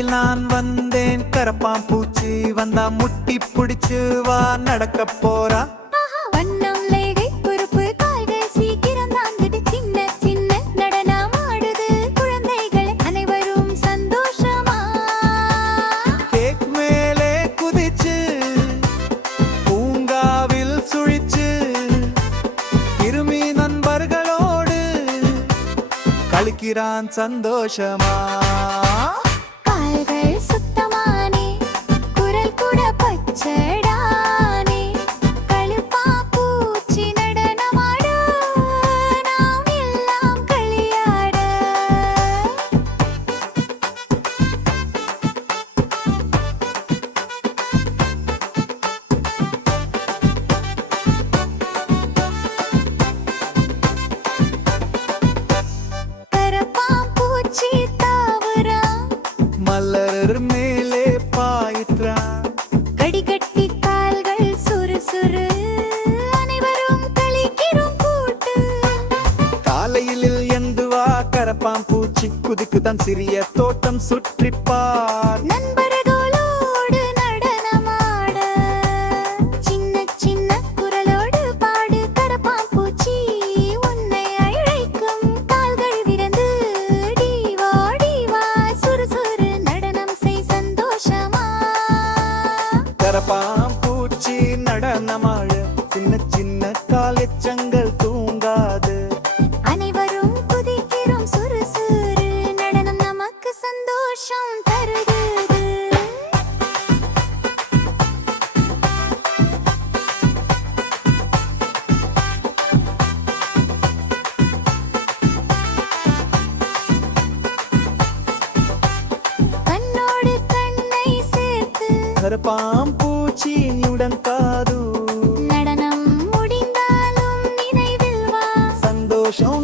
கையில் நான் வந்தேன், கரப்பான் பூச்சி வந்தா முட்டி பிடிச்சு வா நடக்க போறா. கழிக்கிறான் சந்தோஷமா. கால்கள் சுத்தமானே, குரல் கூட பச்சடானே, கழுப்பா பூச்சி நடனமாட நாம் எல்லாம் களியாட. மலர் மேலே பாயிற்றா, கடிகட்டி கால்கள் சுறு சுறு, அனைவரும் கழிக்கிறோம் கூட்டு. காலையில் எந்து வா கரப்பான் பூச்சி குதிக்குதான் சிறிய தோட்டம் சுற்றிப்பார். நண்பர்களோடு நடனமாட, சின்ன சின்ன குரலோடு பாடு. கரப்பான் பூச்சி உன்னை அழைக்கும், கால்கள் விரந்து டிவா டிவா சுறு சுறு நடனம் செய் சந்தோஷமா. கரப்பான் பூச்சி நடனமாழ, சின்ன சின்ன காலெச்சங்கள் தூங்காது. அனைவரும் குதிக்கிறோம் சுறு சுறு, நடனம் நமக்கு சந்தோஷம் தருது. கண்ணோடு கண்ணை சேர்த்து கரப்பான் பூச்சியுடன் காது, நடனம் முடிந்தாலும் நினைவில் வா. சந்தோஷம்